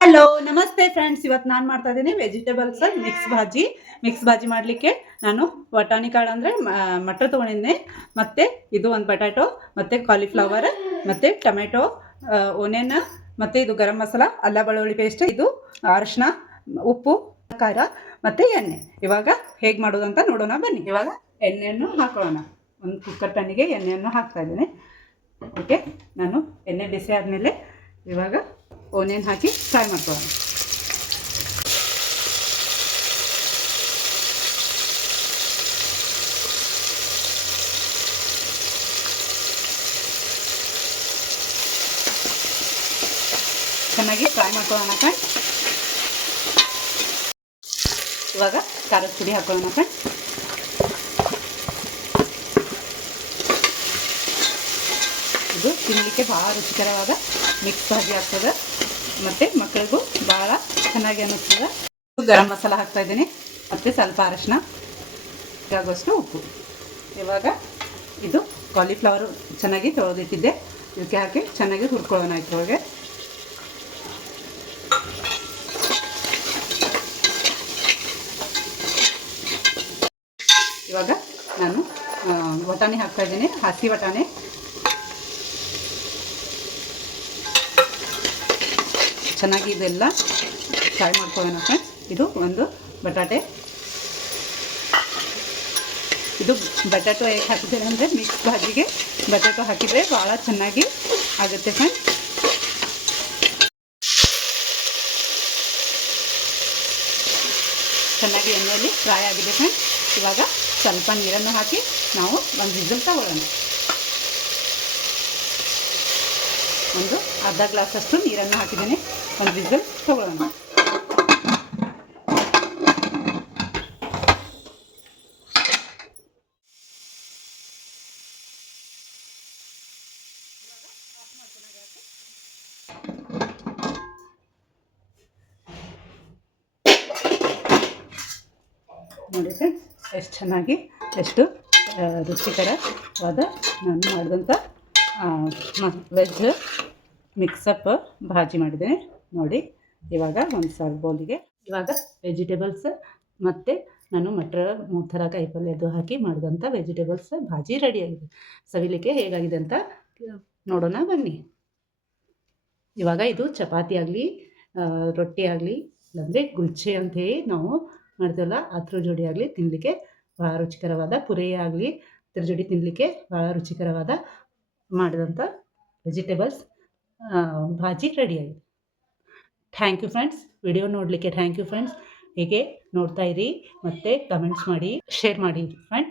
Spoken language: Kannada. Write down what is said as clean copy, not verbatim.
ಹಲೋ ನಮಸ್ತೆ ಫ್ರೆಂಡ್ಸ್, ಇವತ್ತು ನಾನು ಮಾಡ್ತಾ ಇದ್ದೀನಿ ವೆಜಿಟೇಬಲ್ಸ್ ಮಿಕ್ಸ್ ಭಾಜಿ ಮಾಡಲಿಕ್ಕೆ ನಾನು ಬಟಾಣಿ ಕಾಳು ಅಂದರೆ ಮಟರ್ ತೊಗೊಂಡಿದ್ದೆ, ಮತ್ತು ಇದು ಒಂದು ಬಟಾಟೊ, ಮತ್ತು ಕಾಲಿಫ್ಲವರ್, ಮತ್ತು ಟೊಮೆಟೊ, ಓನಿಯನ್, ಮತ್ತು ಇದು ಗರಂ ಮಸಾಲ, ಅಲ್ಲ ಬೆಳ್ಳುಳ್ಳಿ ಪೇಸ್ಟ್, ಇದು ಅರಿಶಿನ, ಉಪ್ಪು, ಖಾರ ಮತ್ತು ಎಣ್ಣೆ. ಇವಾಗ ಹೇಗೆ ಮಾಡೋದು ಅಂತ ನೋಡೋಣ ಬನ್ನಿ. ಇವಾಗ ಎಣ್ಣೆಯನ್ನು ಹಾಕೊಳ್ಳೋಣ. ಒಂದು ಕುಕ್ಕರ್ ಪ್ಯಾನಿಗೆ ಎಣ್ಣೆಯನ್ನು ಹಾಕ್ತಾ ಇದ್ದೀನಿ. ಓಕೆ, ನಾನು ಎಣ್ಣೆ ಬಿಸಿ ಆದಮೇಲೆ ಇವಾಗ ಓನಿಯನ್ ಹಾಕಿ ಫ್ರೈ ಮಾಡ್ಕೊಳ್ಳೋಣ. ಚೆನ್ನಾಗಿ ಫ್ರೈ ಮಾಡ್ಕೊಳ್ಳೋಣ ಫ್ರೆಂಡ್. ಇವಾಗ ಖಾರದ ಪುಡಿ ಹಾಕೊಳ್ಳೋಣ ಫ್ರೆಂಡ್. ಇದು ತಿನ್ನಲಿಕ್ಕೆ ಭಾಳ ರುಚಿಕರವಾದ ಮಿಕ್ಸ್ ಭಾಜಿ ಆಗ್ತದೆ, ಮತ್ತು ಮಕ್ಕಳಿಗೂ ಭಾಳ ಚೆನ್ನಾಗಿ ಅನ್ನಿಸ್ತದೆ. ಗರಂ ಮಸಾಲ ಹಾಕ್ತಾಯಿದ್ದೀನಿ, ಮತ್ತು ಸ್ವಲ್ಪ ಅರಿಶಿನ, ಆಗೋಷ್ಟು ಉಪ್ಪು. ಇವಾಗ ಇದು ಕಾಲಿಫ್ಲವರು ಚೆನ್ನಾಗಿ ತೊಳೆದಿಟ್ಟಿದ್ದೆ, ಇದಕ್ಕೆ ಹಾಕಿ ಚೆನ್ನಾಗಿ ಹುರ್ಕೊಳ್ಳೋಣ. ಇದ್ರೊಳಗೆ ಇವಾಗ ನಾನು ಬಟಾಣಿ ಹಾಕ್ತಾಯಿದ್ದೀನಿ, ಹಸಿ ಬಟಾಣಿ. ಚೆನ್ನಾಗಿ ಇದೆಲ್ಲ ಫ್ರೈ ಮಾಡ್ಕೊಳ್ಳೋಣ ಫ್ರೆಂಡ್ಸ್. ಇದು ಒಂದು ಬಟಾಟೆ. ಇದು ಬಟಾಟೊ ಹೇಗೆ ಹಾಕಿದ್ದೇನೆ ಅಂದರೆ ಮಿಕ್ಸ್ ಭಾಜಿಗೆ ಬಟಾಟೊ ಹಾಕಿದರೆ ಭಾಳ ಚೆನ್ನಾಗಿ ಆಗುತ್ತೆ ಫ್ರೆಂಡ್ಸ್. ಚೆನ್ನಾಗಿ ಎಣ್ಣೆಯಲ್ಲಿ ಫ್ರೈ ಆಗಿದೆ ಫ್ರೆಂಡ್ಸ್. ಇವಾಗ ಸ್ವಲ್ಪ ನೀರನ್ನು ಹಾಕಿ ನಾವು ಒಂದು ವಿಸಿಲ್ ತಗೊಳ್ಳೋಣ. ಒಂದು ಅರ್ಧ ಗ್ಲಾಸಷ್ಟು ನೀರನ್ನು ಹಾಕಿದ್ದೀನಿ, ಒಂದು ವಿಸಿಲ್ ತಗೊಳ್ಳೋಣ. ನೋಡಿ ಫ್ರೆಂಡ್ಸ್, ಎಷ್ಟು ಚೆನ್ನಾಗಿ ಎಷ್ಟು ರುಚಿಕರವಾದ ನಾನು ಮಾಡಿದಂಥ ವೆಜ್ ಮಿಕ್ಸಪ್ ಭಾಜಿ ಮಾಡಿದ್ದೇನೆ ನೋಡಿ. ಇವಾಗ ಒಂದು ಸ್ವಲ್ಪ ಬೌಲಿಗೆ ಇವಾಗ ವೆಜಿಟೇಬಲ್ಸ್ ಮತ್ತು ನಾನು ಮಟರ್ 3 ಥರ ಕಾಯಿಪಲ್ಯದ್ದು ಹಾಕಿ ಮಾಡಿದಂಥ ವೆಜಿಟೇಬಲ್ಸ್ ಭಾಜಿ ರೆಡಿಯಾಗಿದೆ. ಸವಿಲಿಕ್ಕೆ ಹೇಗಾಗಿದೆ ಅಂತ ನೋಡೋಣ ಬನ್ನಿ. ಇವಾಗ ಇದು ಚಪಾತಿ ಆಗಲಿ, ರೊಟ್ಟಿ ಆಗಲಿ, ಇಲ್ಲಾಂದರೆ ಗುಲ್ಚೆ ಅಂಥೇಳಿ ನಾವು ಮಾಡ್ತೀವಲ್ಲ ಅದ್ರ ಜೋಡಿ ಆಗಲಿ ತಿನ್ನಲಿಕ್ಕೆ ಭಾಳ ರುಚಿಕರವಾದ, ಪುರಿ ಆಗಲಿ ಅದ್ರ ಜೋಡಿ ತಿನ್ನಲಿಕ್ಕೆ ಭಾಳ ರುಚಿಕರವಾದ ಮಾಡಿದಂಥ ವೆಜಿಟೇಬಲ್ಸ್ ಭಾಜಿ ರೆಡಿಯಾಗಿದೆ. ಥ್ಯಾಂಕ್ ಯು ಫ್ರೆಂಡ್ಸ್, ವಿಡಿಯೋ ನೋಡಲಿಕ್ಕೆ ಥ್ಯಾಂಕ್ ಯು ಫ್ರೆಂಡ್ಸ್. ಹೀಗೆ ನೋಡ್ತಾ ಇರಿ ಮತ್ತು ಕಮೆಂಟ್ಸ್ ಮಾಡಿ, ಶೇರ್ ಮಾಡಿ ಫ್ರೆಂಡ್ಸ್.